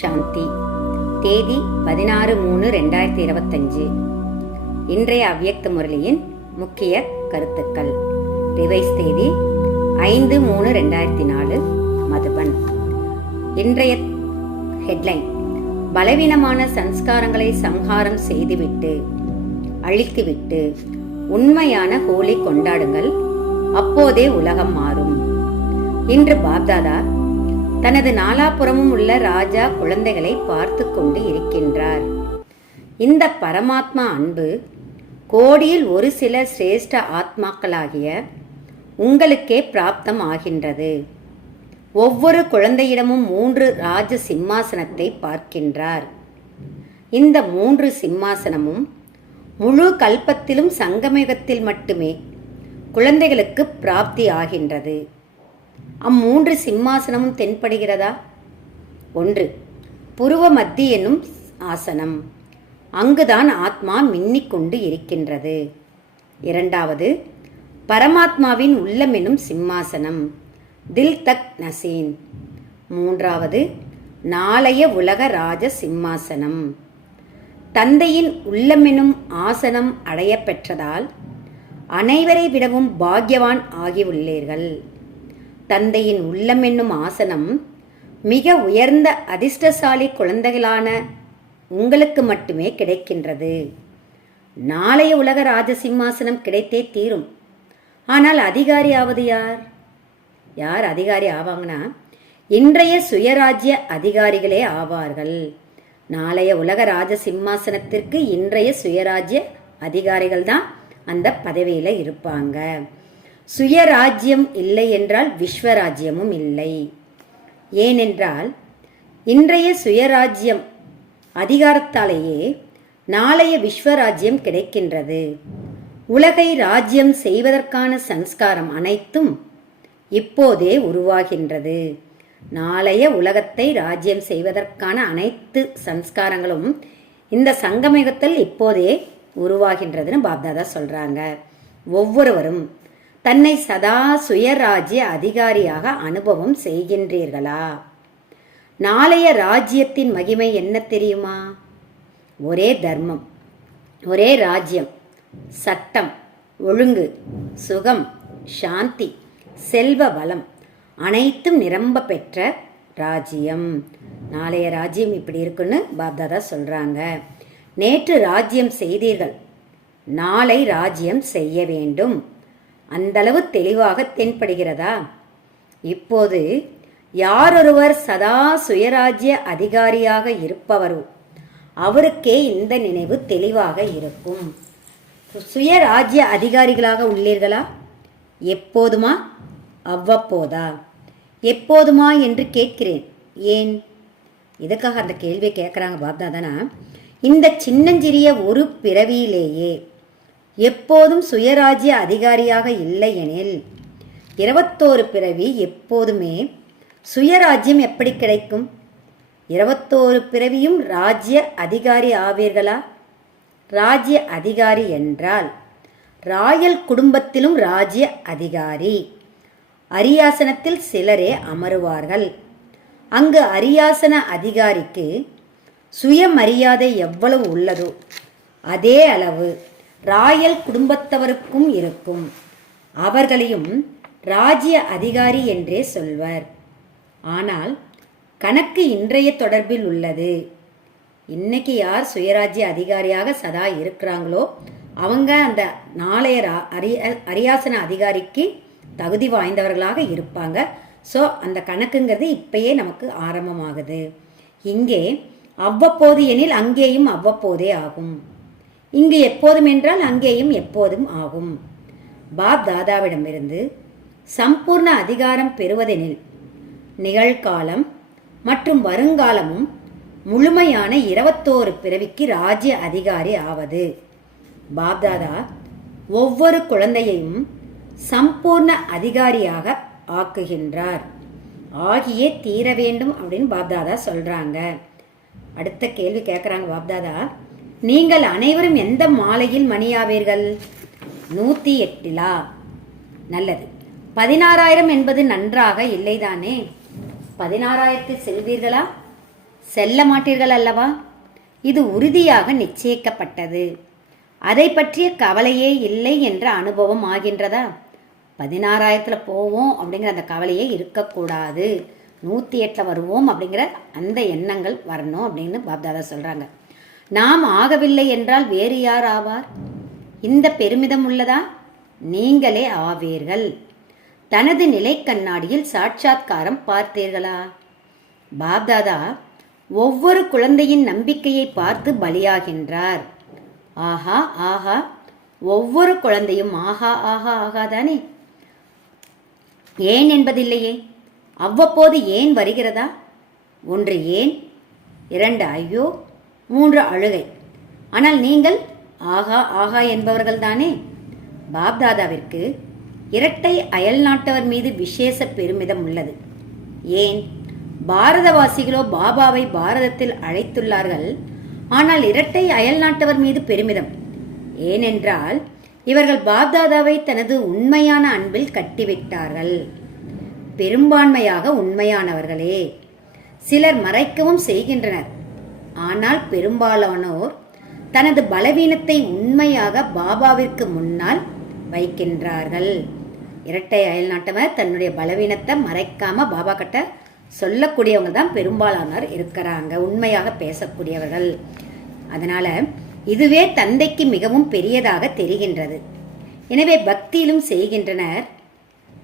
சாந்தி. தேதி 16/3/2025. இன்றைய அவ்யக்த முரளியின் முக்கிய கருத்துக்கள். ரிவைஸ் தேதி 5/3/2004, மதுபன். இன்றைய ஹெட்லைன்: பலவீனமான சம்ஸ்காரங்களை சம்ஹாரம் செய்துவிட்டு அழித்துவிட்டு உண்மையான ஹோலி கொண்டாடுங்கள், அப்போதே உலகம் மாறும். இன்று பாப்தாதா தனது நாலாபுறமும் உள்ள ராஜா குழந்தைகளை பார்த்து கொண்டு இருக்கின்றார். இந்த பரமாத்மா அன்பு கோடியில் ஒரு சில சிரேஷ்ட ஆத்மாக்களாகிய உங்களுக்கே பிராப்தம் ஆகின்றது. ஒவ்வொரு குழந்தையிடமும் 3 ராஜ சிம்மாசனத்தை பார்க்கின்றார். இந்த 3 சிம்மாசனமும் முழு கல்பத்திலும் சங்கமயுகத்தில் மட்டுமே குழந்தைகளுக்கு பிராப்தி ஆகின்றது. அம்3 சிம்மாசனமும் தென்படுகிறதா? 1. புருவ மத்தி என்னும் ஆசனம். அங்குதான் ஆத்மா மின்னிக்கொண்டு இருக்கின்றது. 2. பரமாத்மாவின் உள்ளம் என்னும் சிம்மாசனம், தில் தக் நசீன். 3. நாளைய உலக ராஜ சிம்மாசனம். தந்தையின் உள்ளமெனும் ஆசனம் அடைய பெற்றதால் அனைவரை விடவும் பாக்யவான் ஆகியுள்ளீர்கள். தந்தையின் உள்ளம் என்னும் ஆசனம் மிக உயர்ந்த அதிர்ஷ்டசாலி குழந்தைகளான உங்களுக்கு மட்டுமே கிடைக்கின்றது. நாளைய உலக ராஜசிம்மாசனம் கிடைத்தே தீரும். ஆனால் அதிகாரி ஆவது யார்? யார் அதிகாரி ஆவாங்கன்னா இன்றைய சுயராஜ்ய அதிகாரிகளே ஆவார்கள். நாளைய உலக ராஜசிம்மாசனத்திற்கு இன்றைய சுயராஜ்ய அதிகாரிகள் தான் அந்த பதவியில் இருப்பாங்க. சுயராஜ்யம் இல்லை என்றால் விஸ்வராஜ்யமும் இல்லை. ஏனென்றால் இன்றைய சுயராஜ்யம் அதிகாரத்தாலேயே நாளைய விஸ்வராஜ்யம் கிடைக்கின்றது. உலகை ராஜ்யம் செய்வதற்கான சம்ஸ்காரம் அனைத்தும் இப்போதே உருவாகின்றது. நாளைய உலகத்தை ராஜ்யம் செய்வதற்கான அனைத்து சம்ஸ்காரங்களும் இந்த சங்கமயுகத்தில் இப்போதே உருவாகின்றதுன்னு பாப்தாதா சொல்றாங்க. ஒவ்வொருவரும் தன்னை சதா சுயராஜ்ய அதிகாரியாக அனுபவம் செய்கின்றீர்களா? நாளைய ராஜ்யத்தின் மகிமை என்ன தெரியுமா? ஒரே தர்மம், ஒரே ராஜ்யம், சட்டம், ஒழுங்கு, சுகம், சாந்தி, செல்வ வளம் அனைத்தும் நிரம்ப பெற்ற ராஜ்யம். நாளைய ராஜ்யம் இப்படி இருக்குன்னு பாப்தாதா சொல்றாங்க. நேற்று ராஜ்யம் செய்தீர்கள், நாளை ராஜ்யம் செய்ய வேண்டும். அந்தளவு தெளிவாக தென்படுகிறதா? இப்போது யாரொருவர் சதா சுயராஜ்ய அதிகாரியாக இருப்பவரோ அவருக்கே இந்த நினைவு தெளிவாக இருக்கும். சுயராஜ்ய அதிகாரிகளாக உள்ளீர்களா? எப்போதுமா, அவ்வப்போதா? எப்போதுமா என்று கேட்கிறேன். ஏன்? இதுக்காக அந்த கேள்வியை கேட்குறாங்க பாப்தாதானா, இந்த சின்னஞ்சிறிய ஒரு பிறவியிலேயே எப்போதும் சுயராஜ்ய அதிகாரியாக இல்லை எனில் 21 பிறவி எப்போதுமே சுயராஜ்யம் எப்படி கிடைக்கும்? 21 பிறவியும் ராஜ்ய அதிகாரி ஆவீர்களா? ராஜ்ய அதிகாரி என்றால் ராயல் குடும்பத்திலும் ராஜ்ய அதிகாரி. அரியாசனத்தில் சிலரே அமருவார்கள். அங்கு அரியாசன அதிகாரிக்கு சுயமரியாதை எவ்வளவு உள்ளதோ அதே அளவு ராயல் குடும்பத்தவருக்கும் இருக்கும். அவர்களையும் ராஜ்ய அதிகாரி என்றே சொல்வர். ஆனால் கணக்கு இன்றைய தொடர்பில் உள்ளது. இன்னைக்கு யார் சுயராஜ்ய அதிகாரியாக சதா இருக்கிறாங்களோ அவங்க அந்த நாளைய அரியாசன அதிகாரிக்கு தகுதி வாய்ந்தவர்களாக இருப்பாங்க. ஸோ அந்த கணக்குங்கிறது இப்பயே நமக்கு ஆரம்பமாகுது. இங்கே அவ்வப்போது எனில் அங்கேயும் அவ்வப்போதே ஆகும். இங்கு எப்போதும் என்றால் அங்கேயும் எப்போதும் ஆகும். பாப் தாதாவிடமிருந்து சம்பூர்ண அதிகாரம் பெறுவதெனில் நிகழ்காலம் மற்றும் வருங்காலமும் முழுமையான 21 பிறவிக்கு ராஜ்ய அதிகாரி ஆவது. பாப்தாதா ஒவ்வொரு குழந்தையையும் சம்பூர்ண அதிகாரியாக ஆக்குகின்றார். ஆகியே தீர வேண்டும் அப்படின்னு பாப்தாதா சொல்றாங்க. அடுத்த கேள்வி கேட்குறாங்க பாப்தாதா, நீங்கள் அனைவரும் எந்த மாலையில் மணியாவீர்கள்? 108. நல்லது. 16,000 என்பது நன்றாக இல்லைதானே? 16,000 செல்வீர்களா? செல்ல மாட்டீர்கள் அல்லவா? இது உறுதியாக நிச்சயிக்கப்பட்டது. அதை பற்றிய கவலையே இல்லை என்ற அனுபவம் ஆகின்றதா? 16,000ல் போவோம் அப்படிங்கிற அந்த கவலையே இருக்கக்கூடாது. 108ல் வருவோம் அப்படிங்கிற அந்த எண்ணங்கள் வரணும் அப்படின்னு பாப்தாதா சொல்றாங்க. நாம் ஆகவில்லை என்றால் வேறு யார் ஆவார்? இந்த பெருமிதம் உள்ளதா? நீங்களே ஆவீர்கள். தனது நிலை கண்ணாடியில் சாட்சாத்காரம் பார்த்தீர்களா? பாப்தாதா ஒவ்வொரு குழந்தையின் நம்பிக்கையை பார்த்து பலியாகின்றார். ஆஹா ஆஹா, ஒவ்வொரு குழந்தையும் ஆஹா ஆஹா ஆகாதானே? ஏன் என்பதில்லையே. அவ்வப்போது ஏன் வருகிறதா? 1 ஏன், 2 ஐயோ, 3 அழுகை. ஆனால் நீங்கள் ஆகா ஆகா என்பவர்கள் தானே. பாப்தாதாவிற்கு இரட்டை அயல் நாட்டவர் மீது விசேஷ பெருமிதம் உள்ளது. ஏன்? பாரதவாசிகளோ பாபாவை பாரதத்தில் அழைத்துள்ளார்கள். ஆனால் இரட்டை அயல் நாட்டவர் மீது பெருமிதம். ஏனென்றால் இவர்கள் பாப்தாதாவை தனது உண்மையான அன்பில் கட்டிவிட்டார்கள். பெரும்பான்மையாக உண்மையானவர்களே. சிலர் மறைக்கவும் செய்கின்றனர். ஆனால் பெரும்பாலானோர் தனது பலவீனத்தை உண்மையாக பாபாவிற்கு முன்னால் வைக்கின்றார்கள். இரட்டை அயல் நாட்டவர் தன்னுடைய பலவீனத்தை மறைக்காம பாபா கிட்ட சொல்லக்கூடியவங்க தான் பெரும்பாலானோர் இருக்கிறாங்க, உண்மையாக பேசக்கூடியவர்கள். அதனால இதுவே தந்தைக்கு மிகவும் பெரியதாக தெரிகின்றது. எனவே பக்தியிலும் செய்கின்றனர்.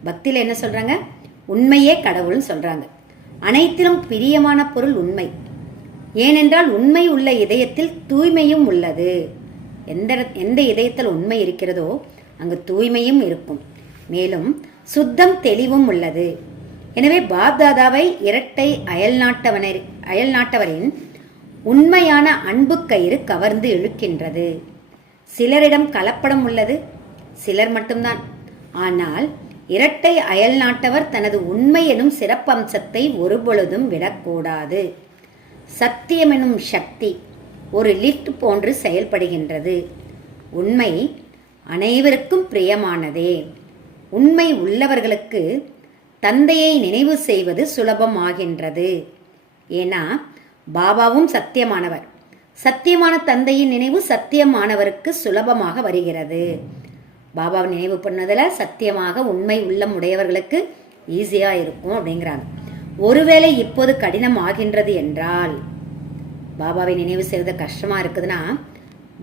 பக்தியில் என்ன சொல்றாங்க? உண்மையே கடவுள்னு சொல்றாங்க. அனைத்திலும் பிரியமான பொருள் உண்மை. ஏனென்றால் உண்மை உள்ள இதயத்தில் தூய்மையும் உள்ளது. எந்த இதயத்தில் உண்மை இருக்கிறதோ அங்கு தூய்மையும் இருக்கும். மேலும் சுத்தம் தெளிவும் உள்ளது. எனவே பாப்தாதாவை இரட்டை அயல்நாட்டவரின் உண்மையான அன்பு கயிறு கவர்ந்து இழுக்கின்றது. சிலரிடம் கலப்படம் உள்ளது, சிலர் மட்டும்தான். ஆனால் இரட்டை அயல் நாட்டவர் தனது உண்மை எனும் சிறப்பம்சத்தை ஒருபொழுதும் விடக்கூடாது. சத்தியம் எனும் சக்தி ஒரு லிஃப்ட் போன்று செயல்படுகின்றது. உண்மை அனைவருக்கும் பிரியமானதே. உண்மை உள்ளவர்களுக்கு தந்தையை நினைவு செய்வது சுலபமாகின்றது. ஏன்னா பாபாவும் சத்தியமானவர். சத்தியமான தந்தையின் நினைவு சத்தியமானவருக்கு சுலபமாக வருகிறது. பாபாவை நினைவு பண்ணதில் சத்தியமாக உண்மை உள்ளம் உடையவர்களுக்கு ஈஸியாக இருக்கும் அப்படிங்கிறாங்க. ஒருவேளை இப்போது கடினம் ஆகின்றது என்றால், பாபாவை நினைவு செய்வது கஷ்டமாக இருக்குதுன்னா,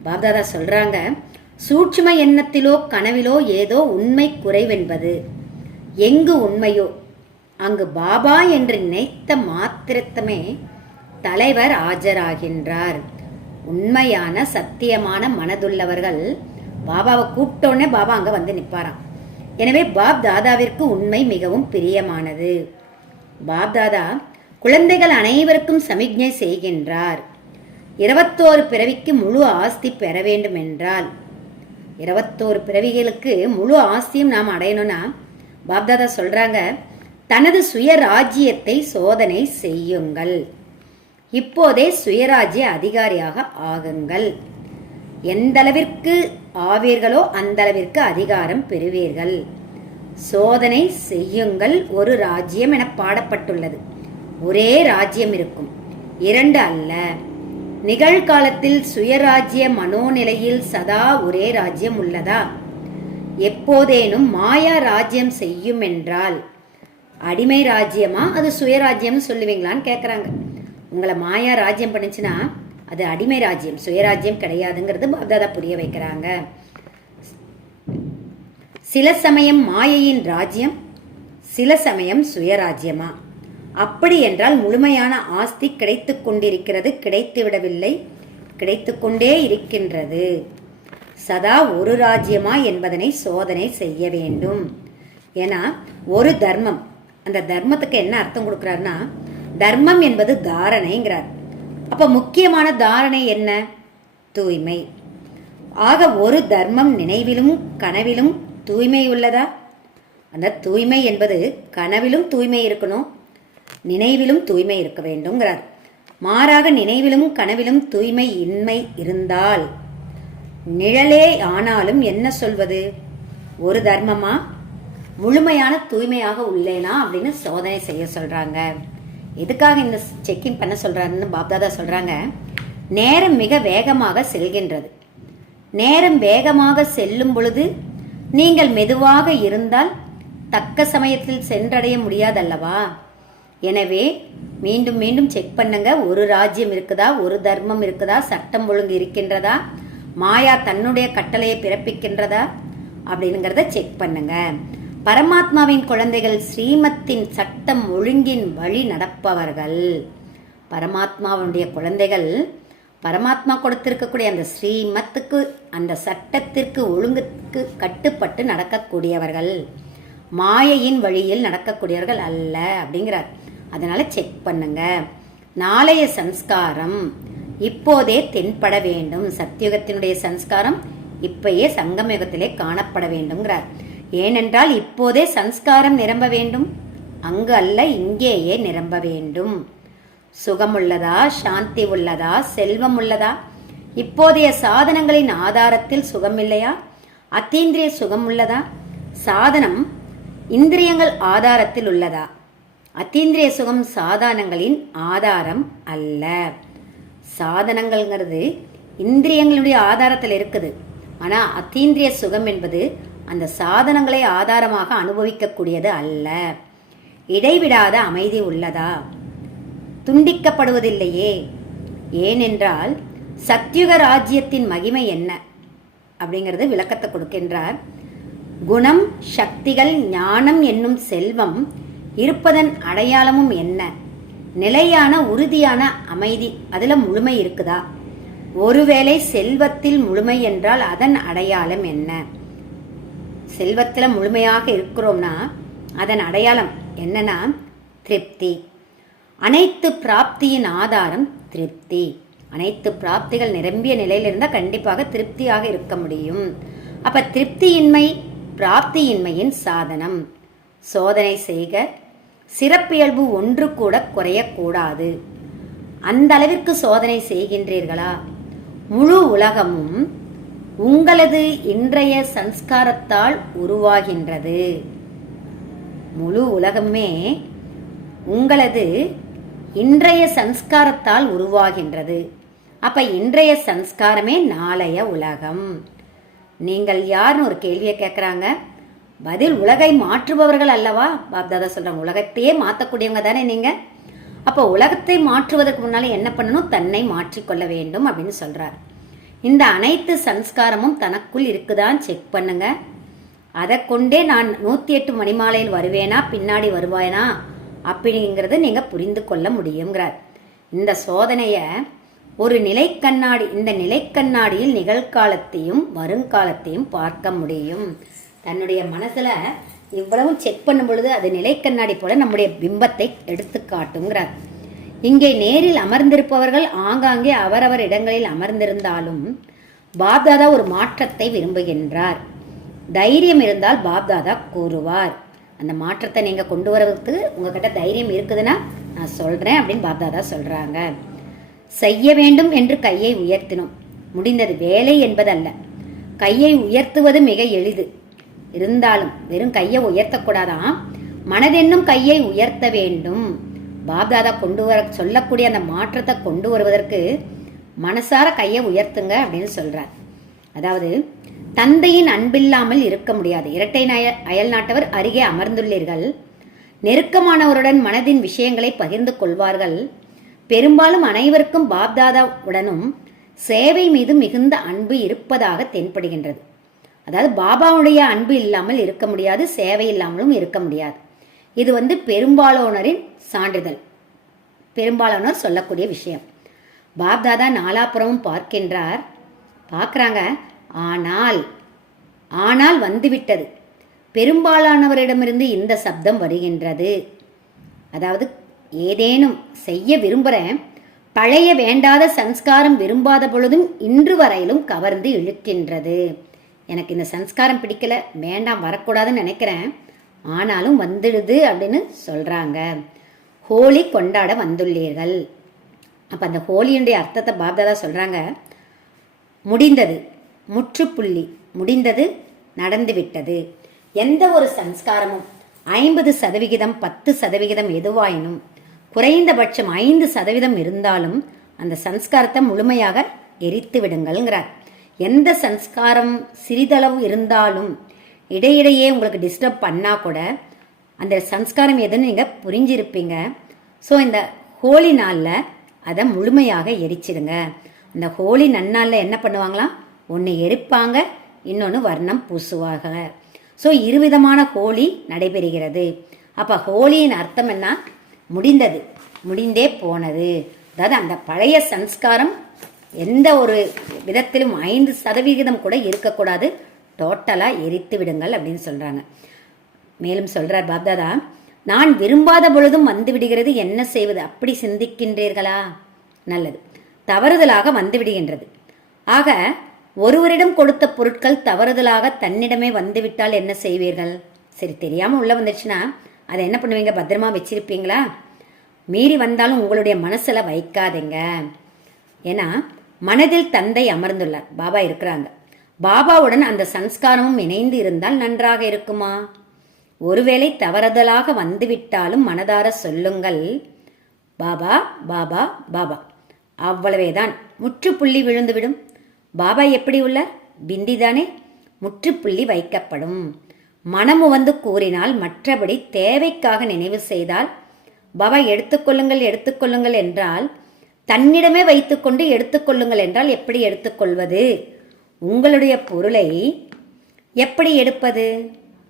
பாப்தாதா சொல்கிறாங்க, சூட்சும எண்ணத்திலோ கனவிலோ ஏதோ உண்மை குறைவென்பது. எங்கு உண்மையோ அங்கு பாபா என்று நினைத்த மாத்திரத்தமே தலைவர் ஆஜராகின்றார். உண்மையான சத்தியமான மனதுள்ளவர்கள் பாபாவை கூப்பிட்டோன்னே பாபா அங்கே வந்து நிற்பாராம். எனவே பாப் தாதாவிற்கு உண்மை மிகவும் பிரியமானது. பாப்தாதா குழந்தைகள் அனைவருக்கும் சமிக்ஞை செய்கின்றார். 21 பிறவிக்கு முழு ஆஸ்தி பெற வேண்டும் என்றால், 21 பிறவிகளுக்கு முழு ஆஸ்தியும் நாம் அடையணும்னா பாப்தாதா சொல்றாங்க, தனது சுயராஜ்யத்தை சோதனை செய்யுங்கள். இப்போதே சுயராஜ்ய அதிகாரியாக ஆகுங்கள். எந்த அளவிற்கு ஆவீர்களோ அந்த அளவிற்கு அதிகாரம் பெறுவீர்கள். சோதனை செய்யுங்கள். ஒரு ராஜ்யம் என பாடப்பட்டுள்ளது. ஒரே ராஜ்யம் இருக்கும், 2 அல்ல. நிகழ்காலத்தில் சுயராஜ்ய மனோநிலையில் சதா ஒரே ராஜ்யம் உள்ளதா? எப்போதேனும் மாயா ராஜ்யம் செய்யும் என்றால் அடிமை ராஜ்யமா அது சுயராஜ்யம் சொல்லுவீங்களான்னு கேட்குறாங்க. உங்களை மாயா ராஜ்யம் பண்ணுச்சுன்னா அது அடிமை ராஜ்யம், சுயராஜ்யம் கிடையாதுங்கிறது பாப்தாதா புரிய வைக்கிறாங்க. சில சமயம் மாயையின் ராஜ்யம், சில சமயம் சுயராஜ்யமா? அப்படி என்றால் முழுமையான ஆஸ்தி கிடைத்து கொண்டிருக்கிறது, கிடைத்து விடவில்லை, கிடைத்து கொண்டே இருக்கின்றது. சதா ஒரு ராஜ்யமா என்பதனை சோதனை செய்ய வேண்டும். ஏன்னா ஒரு தர்மம், அந்த தர்மத்துக்கு என்ன அர்த்தம் கொடுக்கிறாருன்னா, தர்மம் என்பது தாரணைங்கிறார். அப்ப முக்கியமான தாரணை என்ன? தூய்மை. ஆக ஒரு தர்மம் நினைவிலும் கனவிலும் தூய்மை உள்ளதா? அந்த தூய்மை என்பது கனவிலும் தூய்மை இருக்கணும், நினைவிலும் தூய்மை இருக்க வேண்டும்ங்கிறார். மாறாக நினைவிலும் கனவிலும் தூய்மை இன்மை இருந்தால் நிழலே ஆனாலும் என்ன சொல்வது? ஒரு தர்மமா? முழுமையான தூய்மையாக உள்ளேனா அப்படின்னு சோதனை செய்ய சொல்றாங்க. எதுக்காக இந்த செக்கிங் பண்ண சொல்கிறாருன்னு பாப்தாதா சொல்கிறாங்க, நேரம் மிக வேகமாக செல்கின்றது. நேரம் வேகமாக செல்லும் பொழுது நீங்கள் மெதுவாக இருந்தால் தக்க சமயத்தில் சென்றடைய முடியாதல்லவா? எனவே மீண்டும் மீண்டும் செக் பண்ணுங்க. ஒரு ராஜ்யம் இருக்குதா, ஒரு தர்மம் இருக்குதா, சட்டம் ஒழுங்கு இருக்கின்றதா, மாயா தன்னுடைய கட்டளையை பிறப்பிக்கின்றதா அப்படிங்கிறத செக் பண்ணுங்க. பரமாத்மாவின் குழந்தைகள் ஸ்ரீமத்தின் சட்டம் ஒழுங்கின் வழி நடப்பவர்கள். பரமாத்மாவுடைய குழந்தைகள் பரமாத்மா கொடுத்திருக்கக்கூடிய அந்த ஸ்ரீமத்துக்கு, அந்த சட்டத்திற்கு ஒழுங்குக்கு கட்டுப்பட்டு நடக்கக்கூடியவர்கள், மாயையின் வழியில் நடக்கக்கூடியவர்கள் அல்ல அப்படிங்கிறார். அதனால செக் பண்ணுங்க. நாளைய சம்ஸ்காரம் இப்போதே தென்பட வேண்டும். சத்தியுகத்தினுடைய சம்ஸ்காரம் இப்பயே சங்கமயுகத்திலே காணப்பட வேண்டும்ங்கிறார். ஏனென்றால் இப்போதே சம்ஸ்காரம் நிரம்ப வேண்டும், அங்கு அல்ல இங்கேயே நிரம்ப வேண்டும். சுகம் உள்ளதா, சாந்தி உள்ளதா, செல்வம் உள்ளதா? இப்போதைய சாதனங்களின் ஆதாரத்தில் சுகம் இல்லையா? அத்தீந்திரிய சுகம் உள்ளதா? சாதனம் இந்திரியங்கள் ஆதாரத்தில் உள்ளதா? அத்தீந்திரிய சுகம் சாதனங்களின் ஆதாரம் அல்ல. சாதனங்கள்ங்கிறது இந்திரியங்களுடைய ஆதாரத்தில் இருக்குது. ஆனால் அத்தீந்திரிய சுகம் என்பது அந்த சாதனங்களை ஆதாரமாக அனுபவிக்கக்கூடியது அல்ல. இடைவிடாத அமைதி உள்ளதா? துண்டிக்கப்படுவதில்லையே. ஏனென்றால் சத்யுக ராஜ்யத்தின் மகிமை என்ன அப்படிங்கிறது விளக்கத்தை கொடுக்கின்றார். குணம், சக்திகள், ஞானம் என்னும் செல்வம் இருப்பதன் அடையாளமும் என்ன? நிலையான உறுதியான அமைதி, அதில் முழுமை இருக்குதா? ஒருவேளை செல்வத்தில் முழுமை என்றால் அதன் அடையாளம் என்ன? செல்வத்தில் முழுமையாக இருக்கிறோம்னா அதன் அடையாளம் என்னன்னா திருப்தி. அனைத்து பிராப்தியின் ஆதாரம் திருப்தி. அனைத்து பிராப்திகள் நிரம்பிய நிலையில் இருந்தால் கண்டிப்பாக திருப்தியாக இருக்க முடியும். அப்ப திருப்தியின்மை பிராப்தியின்மையின் சாதனம். சோதனை செய்க, சிறப்பியல்பு ஒன்று கூட குறையக்கூடாது. அந்த அளவிற்கு சோதனை செய்கின்றீர்களா? முழு உலகமும் உங்களது இன்றைய சன்ஸ்காரத்தால் உருவாகின்றது. முழு உலகமே உங்களது இன்றைய சன்ஸ்காரத்தால் உருவாகின்றது. அப்ப இன்றைய சன்ஸ்காரமே நாளைய உலகம். நீங்கள் யாருன்னு ஒரு கேள்வியை கேட்குறாங்க. பதில் உலகை மாற்றுபவர்கள் அல்லவா? பாப்தாதா சொல்றாங்க, உலகத்தையே மாற்றக்கூடியவங்க தானே நீங்க. அப்போ உலகத்தை மாற்றுவதற்கு முன்னால என்ன பண்ணணும்? தன்னை மாற்றிக்கொள்ள வேண்டும் அப்படின்னு சொல்றார். இந்த அனைத்து சன்ஸ்காரமும் தனக்குள் இருக்குதான் செக் பண்ணுங்க. அதை கொண்டே நான் 108 மணிமாலையில் வருவேனா, பின்னாடி வருவாயனா அப்படிங்கிறது நீங்க புரிந்து கொள்ள முடியுங்கிறார். இந்த சோதனையை ஒரு நிலைக்கண்ணாடி, இந்த நிலைக்கண்ணாடியில் நிகழ்காலத்தையும் வருங்காலத்தையும் பார்க்க முடியும். தன்னுடைய மனசுல இவ்வளவும் செக் பண்ணும் பொழுது அது நிலைக்கண்ணாடி போல நம்முடைய பிம்பத்தை எடுத்து காட்டுங்கிறார். இங்கே நேரில் அமர்ந்திருப்பவர்கள் ஆங்காங்கே அவரவர் இடங்களில் அமர்ந்திருந்தாலும் பாப்தாதா ஒரு மாற்றத்தை விரும்புகின்றார். தைரியம் இருந்தால் பாப்தாதா கூறுவார். அந்த மாற்றத்தை நீங்க கொண்டு வரதுக்கு உங்ககிட்ட தைரியம் இருக்குதுன்னா நான் சொல்றேன் அப்படின்னு பாப்தாதா சொல்றாங்க. செய்ய வேண்டும் என்று கையை உயர்த்தினோம், முடிந்தது. வேலை என்பதல்ல, கையை உயர்த்துவது மிக எளிது. இருந்தாலும் வெறும் கையை உயர்த்தக்கூடாதான், மனதென்னும் கையை உயர்த்த வேண்டும். பாப்தாதா கொண்டு வர சொல்லக்கூடிய அந்த மாற்றத்தை கொண்டு வருவதற்கு மனசார கையை உயர்த்துங்க அப்படின்னு சொல்றார். அதாவது தந்தையின் அன்பில்லாமல் இருக்க முடியாது. இரட்டை அயல் நாட்டவர் அருகே அமர்ந்துள்ளீர்கள். நெருக்கமானவருடன் மனதின் விஷயங்களை பகிர்ந்து கொள்வார்கள். பெரும்பாலும் அனைவருக்கும் பாப்தாதாவுடனும் சேவை மீது மிகுந்த அன்பு இருப்பதாக தென்படுகின்றது. அதாவது பாபாவுடைய அன்பு இல்லாமல் இருக்க முடியாது, சேவை இல்லாமலும் இருக்க முடியாது. இது பெரும்பாலானோரின் சான்றிதழ், பெரும்பாலானோர் சொல்லக்கூடிய விஷயம். பாப்தாதா நாலாபுறமும் பார்க்கிறாங்க. ஆனால் வந்துவிட்டது. பெரும்பாலானவரிடமிருந்து இந்த சப்தம் வருகின்றது. அதாவது ஏதேனும் செய்ய விரும்புகிறேன், பழைய வேண்டாத சன்ஸ்காரம் விரும்பாத பொழுதும் இன்று வரையிலும் கவர்ந்து இழுக்கின்றது. எனக்கு இந்த சன்ஸ்காரம் பிடிக்கல, வேண்டாம், வரக்கூடாதுன்னு நினைக்கிறேன், ஆனாலும் வந்துடுது அப்படின்னு சொல்றாங்க. ஹோலி கொண்டாட வந்துள்ளீர்கள். அப்ப அந்த ஹோலியுடைய அர்த்தத்தை பாப்தாதா சொல்றாங்க. முடிந்தது, முற்றுப்புள்ளி, முடிந்தது, நடந்துவிட்டது. எந்த ஒரு சன்ஸ்காரமும் 50%, 10% எதுவாயினும் குறைந்தபட்சம் 5% இருந்தாலும் அந்த சன்ஸ்காரத்தை முழுமையாக எரித்து விடுங்கள்ங்கிறார். எந்த சன்ஸ்காரம் சிறிதளவு இருந்தாலும் இடையிடையே உங்களுக்கு டிஸ்டர்ப் பண்ணால் கூட அந்த சன்ஸ்காரம் எதுன்னு நீங்கள் புரிஞ்சிருப்பீங்க. ஸோ இந்த ஹோலி நாளில் அதை முழுமையாக எரிச்சிடுங்க. அந்த ஹோலி நன்னாளில் என்ன பண்ணுவாங்களாம், ஒன்று எரிப்பாங்க, இன்னொன்று வர்ணம் பூசுவாங்க. ஸோ இருவிதமான ஹோலி நடைபெறுகிறது. அப்போ ஹோலியின் அர்த்தம் என்ன, முடிந்தது, முடிந்தே போனது. அதாவது அந்த பழைய சன்ஸ்காரம் எந்த ஒரு விதத்திலும் 5% கூட இருக்கக்கூடாது, டோட்டலாக எரித்து விடுங்கள் அப்படின்னு சொல்கிறாங்க. மேலும் சொல்கிறார் பாப்தாதா, நான் விரும்பாத பொழுதும் வந்து விடுகிறது, என்ன செய்வது, அப்படி சிந்திக்கின்றீர்களா? நல்லது, தவறுதலாக வந்து விடுகின்றது. ஆக ஒருவரிடம் கொடுத்த பொருட்கள் தவறுதலாக தன்னிடமே வந்துவிட்டால் என்ன செய்வீர்கள்? சரி, தெரியாமல் உள்ள வந்துடுச்சுன்னா அதை என்ன பண்ணுவீங்க, பத்திரமா வச்சிருப்பீங்களா? மீறி வந்தாலும் உங்களுடைய மனசில் வைக்காதீங்க. ஏன்னா மனதில் தந்தை அமர்ந்துள்ளார், பாபா இருக்கிறாங்க. பாபாவுடன் அந்த சன்ஸ்காரமும் இணைந்து இருந்தால் நன்றாக இருக்குமா? ஒருவேளை தவறுதலாக வந்துவிட்டாலும் மனதார சொல்லுங்கள், பாபா பாபா பாபா, அவ்வளவேதான், முற்றுப்புள்ளி விழுந்துவிடும். பாபா எப்படி உள்ளார், பிந்திதானே, முற்றுப்புள்ளி வைக்கப்படும். மனமு வந்து கூறினால், மற்றபடி தேவைக்காக நினைவு செய்தால், பாபா எடுத்துக்கொள்ளுங்கள் எடுத்துக்கொள்ளுங்கள் என்றால், தன்னிடமே வைத்துக்கொண்டு எடுத்துக்கொள்ளுங்கள் என்றால் எப்படி எடுத்துக்கொள்வது? உங்களுடைய பொருளை எப்படி எடுப்பது?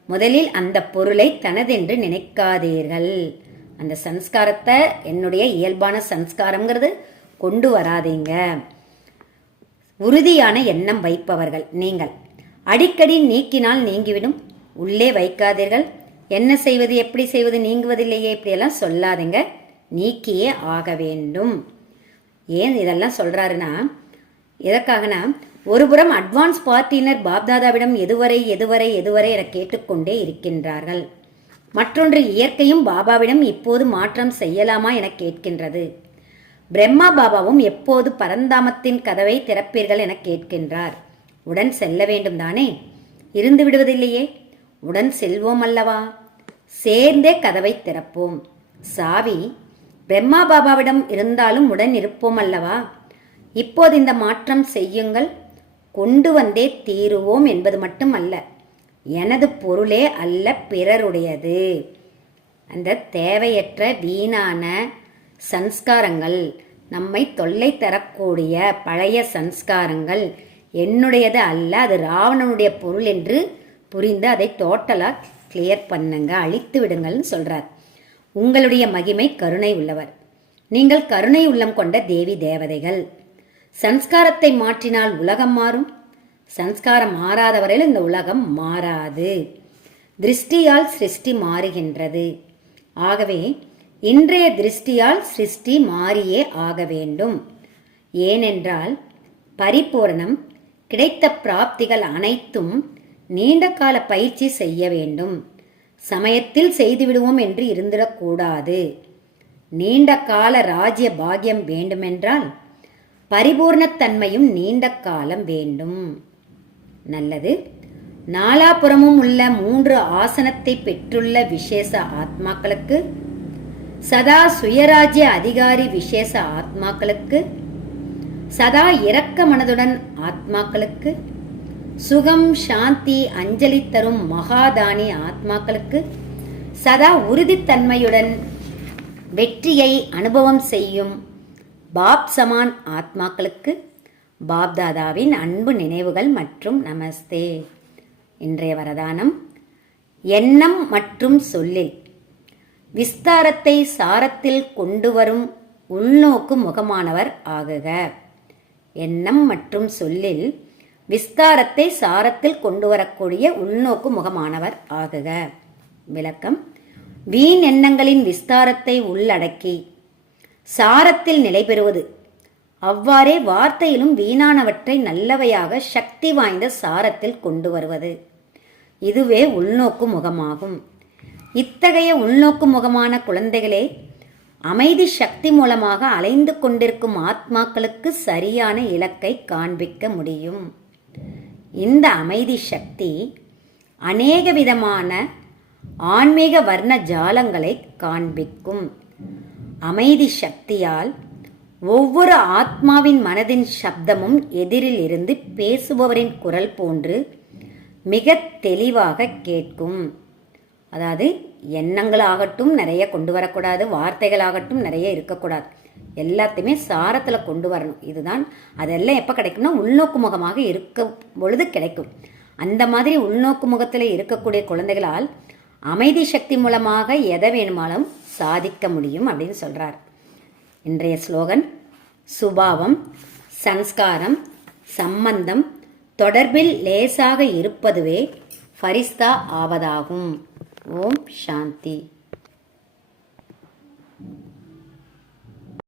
முதலில் அந்த பொருளை தனதென்று நினைக்காதீர்கள். அந்த சன்ஸ்காரத்தை என்னுடைய இயல்பான சன்ஸ்காரங்கிறது கொண்டு வராதீங்க. உறுதியான எண்ணம் வைப்பவர்கள் நீங்கள். அடிக்கடி நீக்கினால் நீங்கிவிடும், உள்ளே வைக்காதீர்கள். என்ன செய்வது, எப்படி செய்வது, நீங்குவதில்லையே, இப்படியெல்லாம் சொல்லாதீங்க, நீக்கியே ஆக வேண்டும். ஏன் இதெல்லாம் சொல்கிறாருன்னா, எதற்காகனா, ஒருபுறம் அட்வான்ஸ் பார்ட்டினர் பாப்தாதாவிடம் எதுவரை எதுவரை எதுவரை என கேட்டுக்கொண்டே இருக்கின்றார்கள். மற்றொன்று, இயற்கையும் பாபாவிடம் இப்போது மாற்றம் செய்யலாமா என கேட்கின்றது. பிரம்மா பாபாவும் எப்போது பரந்தாமத்தின் கதவை திறப்பீர்கள் என கேட்கின்றார். உடன் செல்ல வேண்டும் தானே, இருந்து விடுவதில்லையே, உடன் செல்வோம் அல்லவா, சேர்ந்தே கதவை திறப்போம். சாவி பிரம்மா பாபாவிடம் இருந்தாலும் உடன் இருப்போம் அல்லவா. இப்போது இந்த மாற்றம் செய்யுங்கள், கொண்டு வந்தே தீருவோம் என்பது மட்டும் அல்ல, எனது பொருளே அல்ல பிறருடையது. அந்த தேவையற்ற வீணான சன்ஸ்காரங்கள், நம்மை தொல்லை தரக்கூடிய பழைய சன்ஸ்காரங்கள் என்னுடையது அல்ல, அது ராவணனுடைய பொருள் என்று புரிந்து அதை டோட்டலாக கிளியர் பண்ணுங்க, அழித்து விடுங்கள்னு சொல்கிறார். உங்களுடைய மகிமை கருணை உள்ளவர், நீங்கள் கருணை உள்ளம் கொண்ட தேவி தேவதைகள். சன்ஸ்காரத்தை மாற்றினால் உலகம் மாறும், சன்ஸ்காரம் மாறாதவரையில் இந்த உலகம் மாறாது. திருஷ்டியால் சிருஷ்டி மாறுகின்றது. ஆகவே இன்றைய திருஷ்டியால் சிருஷ்டி மாறியே ஆக வேண்டும். ஏனென்றால் பரிபூரணம் கிடைத்த பிராப்திகள் அனைத்தும் நீண்ட கால பயிற்சி செய்ய வேண்டும். சமயத்தில் செய்துவிடுவோம் என்று இருந்திடக்கூடாது. நீண்ட கால ராஜ்ய பாக்கியம் வேண்டுமென்றால் பரிபூர்ணத்தன்மையும் நீண்ட காலம் வேண்டும். நல்லது. நாலாபுறமும் உள்ள 3 ஆசனத்தை பெற்றுள்ள விசேஷ ஆத்மாக்களுக்கு, சதா சுயராஜ்ய அதிகாரி விசேஷ ஆத்மாக்களுக்கு, சதா இரக்க மனதுடன் ஆத்மாக்களுக்கு, சுகம் சாந்தி அஞ்சலி தரும் மகாதானி ஆத்மாக்களுக்கு, சதா உறுதித்தன்மையுடன் வெற்றியை அனுபவம் செய்யும் பாப் சமான் ஆத்மாக்களுக்கு பாப்தாதாவின் அன்பு நினைவுகள் மற்றும் நமஸ்தே. இன்றைய வரதானம், எண்ணம் மற்றும் சொல்லில் விஸ்தாரத்தை சாரத்தில் கொண்டு வரும் உள்நோக்கு முகமானவர் ஆகுக. எண்ணம் மற்றும் சொல்லில் விஸ்தாரத்தை சாரத்தில் கொண்டு வரக்கூடிய உள்நோக்கு முகமானவர் ஆகுக. விளக்கம், வீண் எண்ணங்களின் விஸ்தாரத்தை உள்ளடக்கி சாரத்தில் நிலை பெறுவது, அவ்வாறே வார்த்தையிலும் வீணானவற்றை நல்லவையாக சக்தி வாய்ந்த சாரத்தில் கொண்டு வருவது, இதுவே உள்நோக்கு முகமாகும். இத்தகைய உள்நோக்கு முகமான குழந்தைகளே அமைதி சக்தி மூலமாக அலைந்து கொண்டிருக்கும் ஆத்மாக்களுக்கு சரியான இலக்கை காண்பிக்க முடியும். இந்த அமைதி சக்தி அநேக விதமான ஆன்மீக வர்ண ஜாலங்களை காண்பிக்கும். அமைதி சக்தியால் ஒவ்வொரு ஆத்மாவின் மனதின் சப்தமும் எதிரில் இருந்து பேசுபவரின் குரல் போன்று மிக தெளிவாக கேட்கும். அதாவது எண்ணங்களாகட்டும் நிறைய கொண்டு வரக்கூடாது, வார்த்தைகளாகட்டும் நிறைய இருக்கக்கூடாது, எல்லாத்தையுமே சாரத்தில் கொண்டு வரணும். இதுதான் அதெல்லாம் எப்போ கிடைக்கும்னா உள்நோக்கு முகமாக இருக்க பொழுது கிடைக்கும். அந்த மாதிரி உள்நோக்கு முகத்தில் இருக்கக்கூடிய குழந்தைகளால் அமைதி சக்தி மூலமாக எதை வேணுமாலும் சாதிக்க முடியும் அப்படின்னு சொல்கிறார். இன்றைய ஸ்லோகன்: சுபாவம், சன்ஸ்காரம், சம்பந்தம் தொடர்பில் லேசாக இருப்பதுவே ஃபரிஸ்தா ஆவதாகும். ஓம் சாந்தி.